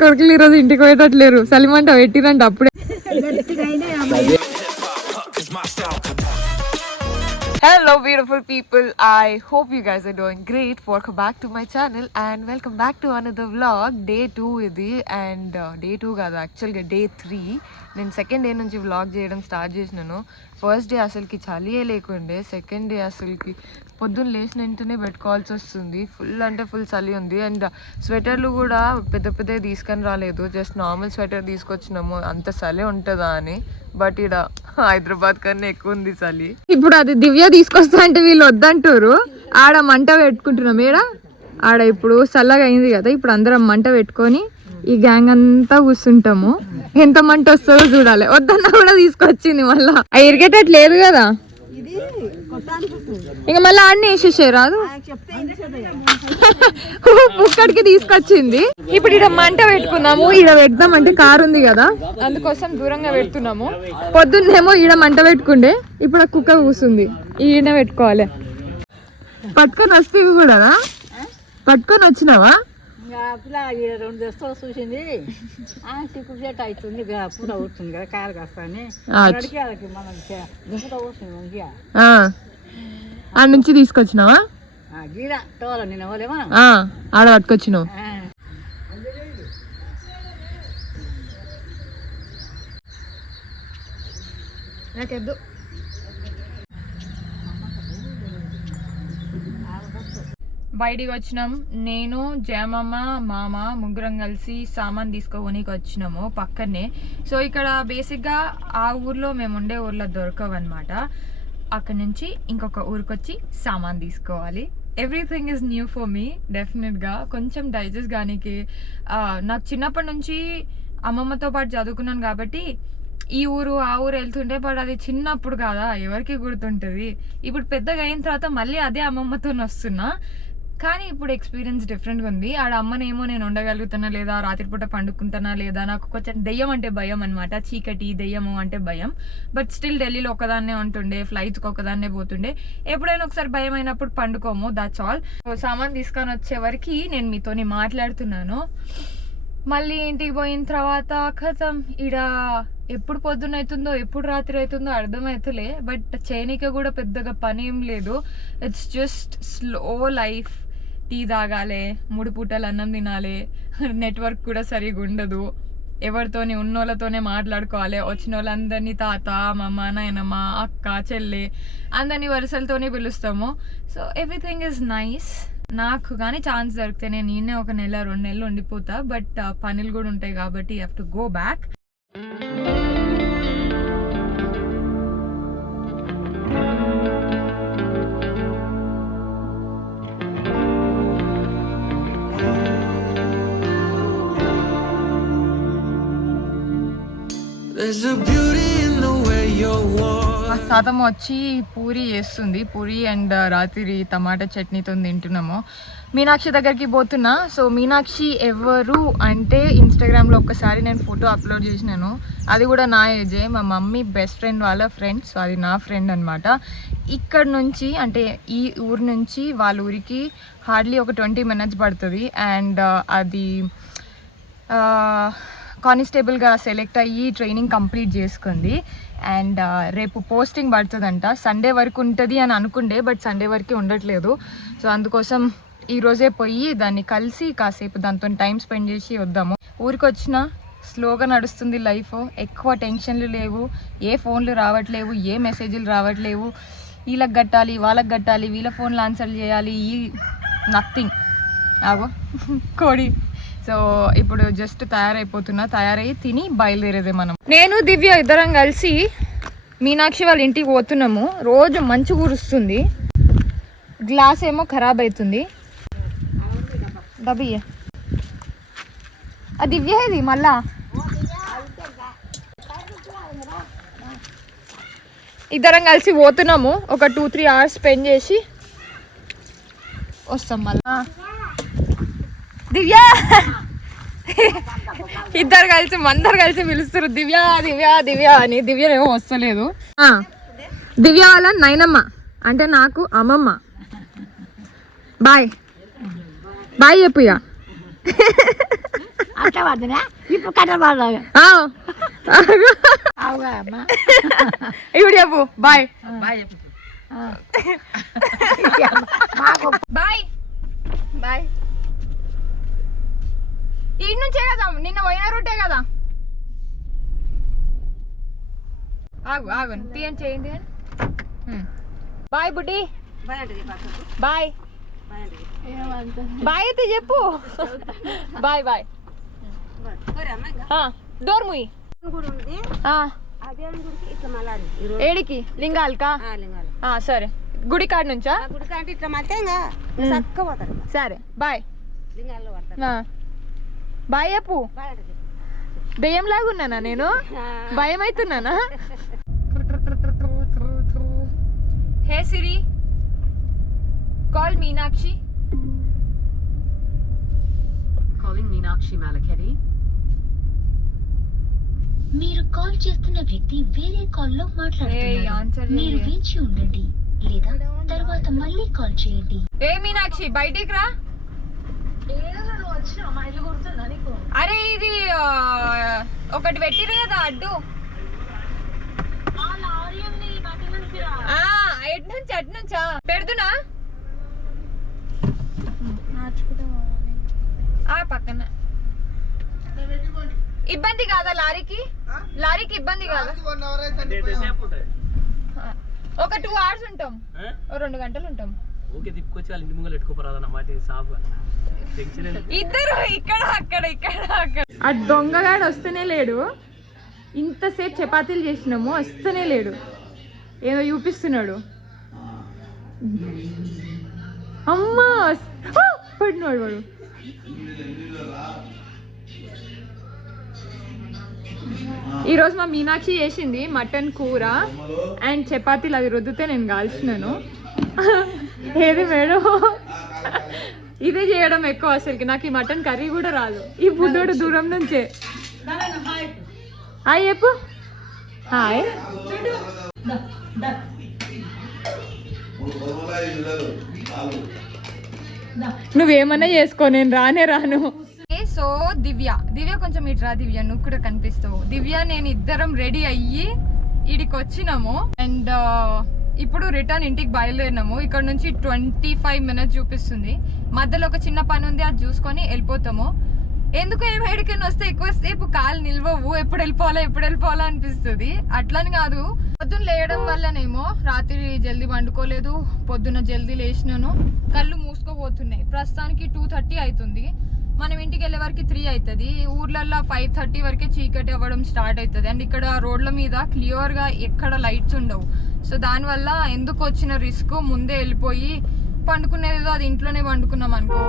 కొడుకులు ఈరోజు ఇంటికి పోయేటట్లేరు. సలిమంట పెట్టిరంట అప్పుడే. Hello beautiful people, I hope you guys are doing great. Welcome back to my channel and welcome back to another vlog. Day 2 ఇది and day 2 కాదు యాక్చువల్గా day 3. నేను second day నుంచి వ్లాగ్ చేయడం స్టార్ట్ చేసినాను. ఫస్ట్ డే అసలుకి చలియే లేకుండే, second day అసలుకి పొద్దున్న లేచిన వెంటనే పెట్టుకోవాల్సి వస్తుంది. ఫుల్ అంటే ఫుల్ చలి ఉంది అండ్ స్వెటర్లు కూడా పెద్ద పెద్దవి తీసుకొని రాలేదు, జస్ట్ నార్మల్ స్వెటర్ తీసుకొచ్చినాము. అంత చలి ఉంటుందా అని, బట్ ఇక్కడ హైదరాబాద్ కన్నా ఎక్కువ ఉంది చలి. ఇప్పుడు అది దివ్య తీసుకొస్తా అంటే వీళ్ళు వద్దంటారు. ఆడ మంట పెట్టుకుంటున్నాం. ఆడ ఇప్పుడు చల్లగా అయింది కదా, ఇప్పుడు అందరం మంట పెట్టుకొని ఈ గ్యాంగ్ అంతా కూర్చుంటాము. ఎంత మంట వస్తుందో చూడాలి. వద్దన్నా కూడా తీసుకొచ్చింది. మళ్ళా ఇరిగేటట్టు లేదు కదా, ఇంకా మళ్ళీ ఆడనే వేసేసారు. రాదు ఒక్కడికి తీసుకొచ్చింది. ఇప్పుడు ఇక్కడ మంట పెట్టుకున్నాము. ఈడ పెడదాం అంటే కారు ఉంది కదా, అందుకోసం దూరంగా పెడుతున్నాము. పొద్దున్నేమో ఈడ మంట పెట్టుకుండే, ఇప్పుడు ఆ కుక్క కూర్చుంది. ఈయన పెట్టుకోవాలి. పట్టుకొని వస్తే కూడా పట్టుకొని వచ్చినావా? చూసింది అవుతుంది పూట అవుతుంది కదా, కారు కాస్తాని ఆడ నుంచి తీసుకొచ్చినావా? ఆడ పట్టుకొచ్చినావు. నాకెద్దు. బయటికి వచ్చినాం. నేను, జయమమ్మ, మామ ముగ్గురం కలిసి సామాన్ తీసుకోవడానికి వచ్చినాము పక్కనే. సో ఇక్కడ బేసిక్గా ఆ ఊర్లో మేము ఉండే ఊర్లో దొరకవన్నమాట. అక్కడ నుంచి ఇంకొక ఊరికి వచ్చి సామాన్ తీసుకోవాలి. Everything is new for me. డెఫినెట్గా కొంచెం డైజెస్ట్ కానీకి నాకు చిన్నప్పటి నుంచి అమ్మమ్మతో పాటు చదువుకున్నాను కాబట్టి ఈ ఊరు ఆ ఊరు వెళ్తుంటే, బట్ అది చిన్నప్పుడు కాదా ఎవరికి గుర్తుంటుంది. ఇప్పుడు పెద్దగా అయిన తర్వాత మళ్ళీ అదే అమ్మమ్మతో వస్తున్నా, కానీ ఇప్పుడు ఎక్స్పీరియన్స్ డిఫరెంట్గా ఉంది. ఆడ అమ్మనేమో నేను ఉండగలుగుతానా లేదా, రాత్రిపూట పండుకుంటానా లేదా, నాకు కొంచెం దెయ్యం అంటే భయం అనమాట. చీకటి దెయ్యము అంటే భయం. బట్ స్టిల్ ఢిల్లీలో ఒకదాన్నే ఉంటుండే, ఫ్లైట్స్కి ఒకదాన్నే పోతుండే. ఎప్పుడైనా ఒకసారి భయం అయినప్పుడు పండుకోము, దాట్స్ ఆల్. సామాన్ తీసుకొని వచ్చే వరకు నేను మీతోని మాట్లాడుతున్నాను. మళ్ళీ ఇంటికి పోయిన తర్వాత కథం ఈడ ఎప్పుడు పొద్దున్న అవుతుందో ఎప్పుడు రాత్రి అవుతుందో అర్థమవుతలే. బట్ చేయనీక కూడా పెద్దగా పని ఏం లేదు. It's just slow life. Tea తాగాలి, 3 పూటలు అన్నం తినాలి, నెట్వర్క్ కూడా సరిగా ఉండదు. ఎవరితోని ఉన్నోళ్ళతోనే మాట్లాడుకోవాలి. వచ్చిన వాళ్ళందరినీ తాత, మామ, నాయనమ్మ, అక్క, చెల్లి అందరినీ వరుసలతోనే పిలుస్తాము. So everything is nice. నాకు కానీ ఛాన్స్ దొరికితే నేను ఈయనే 1 నెల 2 నెలలు ఉండిపోతా. బట్ పనులు కూడా ఉంటాయి కాబట్టి you have to go back. మా తాతమ్మ వచ్చి పూరి చేస్తుంది. పూరి అండ్ రాత్రి టమాటా చట్నీతో తింటున్నాము. మీనాక్షి దగ్గరికి పోతున్నా. సో మీనాక్షి ఎవరు అంటే ఇన్స్టాగ్రామ్లో ఒక్కసారి నేను ఫోటో అప్లోడ్ చేసినాను. అది కూడా నా ఏజే, మా మమ్మీ బెస్ట్ ఫ్రెండ్ వాళ్ళ ఫ్రెండ్. సో అది నా ఫ్రెండ్ అనమాట. ఇక్కడ నుంచి అంటే ఈ ఊరు నుంచి వాళ్ళ ఊరికి హార్డ్లీ ఒక 20 minutes పడుతుంది. అండ్ అది కానిస్టేబుల్గా సెలెక్ట్ అయ్యి ట్రైనింగ్ కంప్లీట్ చేసుకుంది. అండ్ రేపు పోస్టింగ్ పడుతుందంట. సండే వరకు ఉంటుంది అని అనుకుండే, బట్ సండే వరకే ఉండట్లేదు. సో అందుకోసం ఈరోజే పోయి దాన్ని కలిసి కాసేపు దాంతో టైం స్పెండ్ చేసి వద్దాము. ఊరికి వచ్చిన స్లోగా నడుస్తుంది లైఫ్. ఎక్కువ టెన్షన్లు లేవు, ఏ ఫోన్లు రావట్లేవు, ఏ మెసేజ్లు రావట్లేవు. వీళ్ళకి కట్టాలి, వాళ్ళకి కట్టాలి, వీళ్ళ ఫోన్లు ఆన్సర్ చేయాలి, నథింగ్. ఆగో కోడి. సో ఇప్పుడు జస్ట్ తయారైపోతున్నా. తయారయ్యి తిని బయలుదేరేదే మనం. నేను దివ్య ఇద్దరం కలిసి మీనాక్షి వాళ్ళ ఇంటికి పోతున్నాము. రోజు మంచు కురుస్తుంది, గ్లాస్ ఏమో ఖరాబ్ అవుతుంది. డబ్బియే ఆ దివ్య ఇది మళ్ళా ఇద్దరం కలిసి పోతున్నాము. ఒక 2-3 hours స్పెండ్ చేసి వస్తాం మళ్ళా. దివ్య ఇద్దరు కలిసి మందరు కలిసి పిలుస్తారు దివ్య దివ్య దివ్య అని. దివ్యనేమో వస్తలేదు. దివ్య వాళ్ళ నైనమ్మ అంటే నాకు అమ్మమ్మ. బాయ్ బాయ్ చెప్పు. ఇక అట్లా పడుతున్నా ఇప్పుడు కట్టలు పడదాగా ఆ. అవుగా అమ్మా ఇప్పుడు చెప్పు బాయ్ బాయ్ బాయ్ బాయ్. ఈ నుంచే కదా నిన్న పోయిన రూటే కదా. ఆగు ఆగు తీయండి చేయండి. బాయ్ బుడ్డి బాయ్ బాయ్ అయితే చెప్పు. Bye bye. డోర్ ముయ్. ఏడికి లింగాలకా? సరే గుడి కాడ నుంచా? సరే బాయ్ బాయ్ చెప్పు. దెయ్యం లాగా ఉన్నానా నేను? భయం అవుతున్నానా? హే సిరి కాల్ మీనాక్షి. కాలింగ్ మీనాక్షి మాలకెరి. మీరు కాల్ చేస్తున్న వ్యక్తి వేరే కాల్ లో మాట్లాడుతున్నారు. మీరు వేచి ఉండండి లేదా తర్వాత మళ్ళీ కాల్ చేయండి. ఏ మీనాక్షి బయటికి రా. అరే ఇది ఒకటి పెట్టిరు కదా అడ్డు. ఎటు నుంచి అటు నుంచా పెడుతున్నా పక్కన. ఇబ్బంది కాదా లారీకి? లారీకి ఇబ్బంది కాదా? ఒక 2 hours ఉంటాం, 2 గంటలు ఉంటాం. ఇద్దరు ఇక్కడ అక్కడ ఇక్కడ అక్కడ. ఆ దొంగగాడు వస్తేనే లేడు. ఇంతసేపు చపాతీలు చేసినాము వస్తేనే లేడు. ఏదో చూపిస్తున్నాడు. అమ్మా పడినాడు వాడు. ఈరోజు మా మీనాక్షి చేసింది మటన్ కూర అండ్ చపాతీలు. అది రుద్దితే నేను కాల్చినాను. ఏది మేడం ఇదే చేయడం ఎక్కువ. అసలుకి నాకు ఈ మటన్ కర్రీ కూడా రాదు. ఈ బుడ్డోడు దూరం నుంచే హాయ్ చెప్పు. హాయ్. నువ్వేమన్నా చేసుకో, నేను రానే రాను. సో దివ్య కొంచెం ఇటు రా. దివ్య నువ్వు కూడా కనిపిస్తావు. దివ్య నేను ఇద్దరం రెడీ అయ్యి ఇడికి వచ్చినాము అండ్ ఇప్పుడు రిటర్న్ ఇంటికి బయలుదేరినాము. ఇక్కడ నుంచి 25 minutes చూపిస్తుంది. మధ్యలో ఒక చిన్న పని ఉంది, అది చూసుకొని వెళ్ళిపోతాము. ఎందుకు ఏమైనా వస్తే ఎక్కువసేపు కాలు నిల్వవు. ఎప్పుడు వెళ్ళిపోవాలా అనిపిస్తుంది. అట్లని కాదు, పొద్దున్న లేయడం వల్లనేమో రాత్రి జల్దీ వండుకోలేదు, పొద్దున్న జల్దీ లేచినాను, కళ్ళు మూసుకోబోతున్నాయి. ప్రస్తుతానికి 2:30 అవుతుంది. మనం ఇంటికి వెళ్ళే వరకు 3 అవుతుంది. ఊర్లల్లో 5:30 వరకే చీకటి అవ్వడం స్టార్ట్ అవుతుంది. అండ్ ఇక్కడ రోడ్ల మీద క్లియర్గా ఎక్కడ లైట్స్ ఉండవు. సో దానివల్ల ఎందుకు వచ్చిన రిస్క్, ముందే వెళ్ళిపోయి పండుకునేదో అది ఇంట్లోనే పండుకున్నాం అనుకో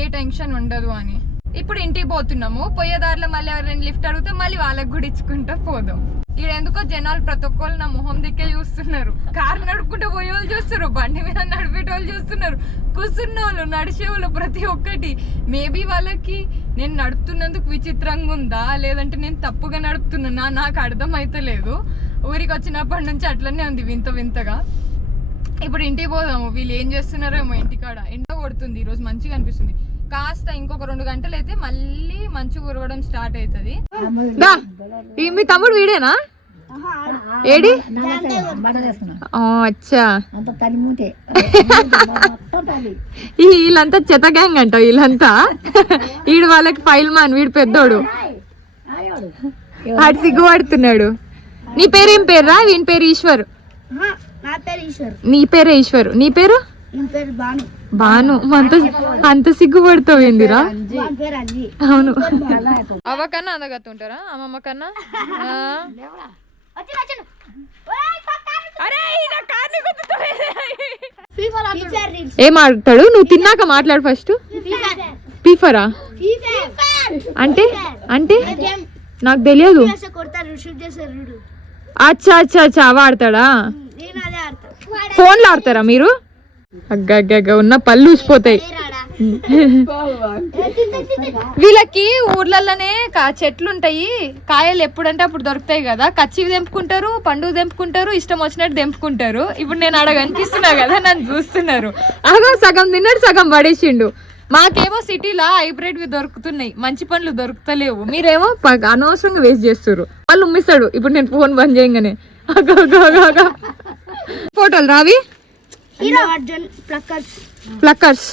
ఏ టెన్షన్ ఉండదు అని. ఇప్పుడు ఇంటికి పోతున్నాము. పోయేదారిలో మళ్ళీ ఎవరైనా లిఫ్ట్ అడిగితే మళ్ళీ వాళ్ళకి కూడా ఇచ్చుకుంటూ పోదాం. ఇక్కడ ఎందుకో జనాలు ప్రతి ఒక్కళ్ళు నా మొహం దిక్కే చూస్తున్నారు. కారు నడుపుకుంటూ పోయే వాళ్ళు చూస్తున్నారు, బండి మీద నడిపేటోళ్ళు చూస్తున్నారు, కూర్చున్న వాళ్ళు, నడిచేవాళ్ళు, ప్రతి ఒక్కటి. మేబీ వాళ్ళకి నేను నడుపుతున్నందుకు విచిత్రంగా ఉందా లేదంటే నేను తప్పుగా నడుపుతున్నా నాకు అర్థం అయితే లేదు. ఊరికి వచ్చినప్పటి నుంచి అట్లనే ఉంది వింతగా. ఇప్పుడు ఇంటికి పోదాము. వీళ్ళు ఏం చేస్తున్నారేమో ఇంటికాడ. ఎండ కొడుతుంది ఈరోజు, మంచిగా అనిపిస్తుంది. కాస్త ఇంకొక 2 గంటలు అయితే మళ్ళీ మంచి కురవడం స్టార్ట్ అవుతుంది. మీ తమ్ముడు వీడేనా? ఏడి? అచ్చా, వీళ్ళంతా చెత్త గ్యాంగ్ అంట. వీళ్ళంతా వీడు వాళ్ళకి ఫైల్ మ్యాన్. వీడు పెద్దోడు, ఆడు సిగ్గుపడుతున్నాడు. నీ పేరేం పేరురా? వీని పేరు ఈశ్వర్. నీ పేరే ఈశ్వర్. నీ పేరు? బాను. అంత సిగ్గుపడుతావు ఏందిరా? అవును. అవ్వ కన్నా అందగత్త ఉంటారా అమ్మమ్మ కన్నా? ఏం ఆడతాడు? నువ్వు తిన్నాక మాట్లాడు ఫస్ట్. ఫీఫరా అంటే నాకు తెలియదు. అచ్చా వాడతాడా? ఫోన్లో ఆడతారా మీరు? అగ్గ ఉన్న పళ్ళు ఊసిపోతాయి. వీళ్ళకి ఊర్లలోనే చెట్లు ఉంటాయి, కాయలు ఎప్పుడంటే అప్పుడు దొరుకుతాయి కదా. కచ్చివి తెంపుకుంటారు, పండుగ తెంపుకుంటారు, ఇష్టం వచ్చినట్టు తెంపుకుంటారు. ఇప్పుడు నేను ఆడ కనిపిస్తున్నా కదా, నన్ను చూస్తున్నారు. అగో సగం తిన్నాడు, సగం పడేసిండు. మాకేమో సిటీలో హైబ్రిడ్ దొరుకుతున్నాయి, మంచి పండ్లు దొరుకుతలేవు. మీరేమో అనవసరంగా వేస్ట్ చేస్తారు. వాళ్ళు ఉమ్మిస్తాడు. ఇప్పుడు నేను ఫోన్ బంద్ చేయగానే ఫోటోలు రావి ప్లక్కర్స్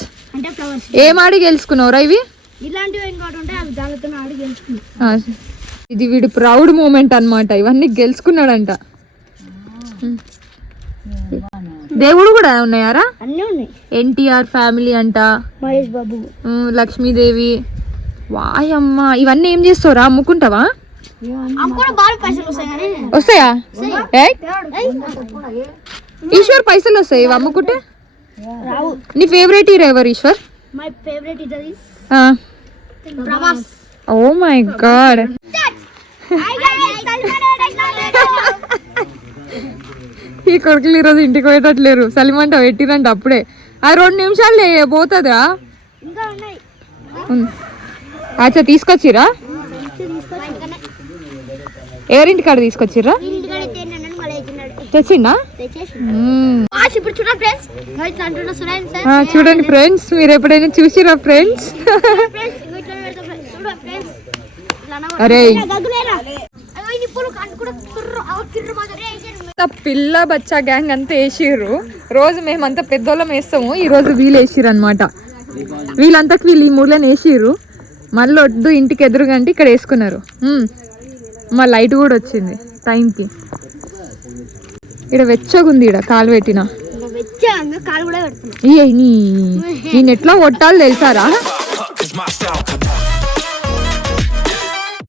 ఏం ఆడి గెలుచుకున్నావురా ఇవి? ఇది వీడు ప్రౌడ్ మూమెంట్ అన్నమాట. ఇవన్నీ గెలుచుకున్నాడంట. దేవుడు కూడా ఉన్నాయారా? అన్నీ ఉన్నాయి. ఎన్టీఆర్ ఫ్యామిలీ అంట, మహేష్ బాబు, లక్ష్మీదేవి. వాయమ్మ, ఇవన్నీ ఏం చేస్తావురా? అమ్ముకుంటావా? వస్తాయా? ఈశ్వర్ పైసలు వస్తాయి ఇవి అమ్ముకుంటే? నీ ఫేవరెట్ హీరో ఎవరు Eshwar? My favourite hero is Prabhas. Oh my god. ఈ కొడుకులు ఈరోజు ఇంటికి పోయేటట్లేరు. సలిమంట పెట్టిరంట అప్పుడే. ఆ 2 నిమిషాలు పోతుందిరా. అచ్చా తీసుకొచ్చిరా? ఎవరింటికాడ తీసుకొచ్చిర్రా? తెచ్చిండా? చూడండి ఫ్రెండ్స్, మీరు ఎప్పుడైనా చూసిరా ఫ్రెండ్స్? అరే పిల్ల బచ్చా గ్యాంగ్ అంతా వేసిర్రు. రోజు మేమంతా పెద్దోళ్ళం వేస్తాము, ఈ రోజు వీళ్ళు వేసిర్రు అనమాట. వీళ్ళంతకు వీళ్ళు ఈ మూలని వేసిర్రు. మళ్ళీ వద్దు ఇంటికి ఎదురుగంటే ఇక్కడ వేసుకున్నారు. మా లైట్ కూడా వచ్చింది టైంకి. ఇక్కడ వెచ్చగుంది. ఇక్కడ కాలు పెట్టిన నేను ఎట్లా కొట్టాలి తెలుసారా?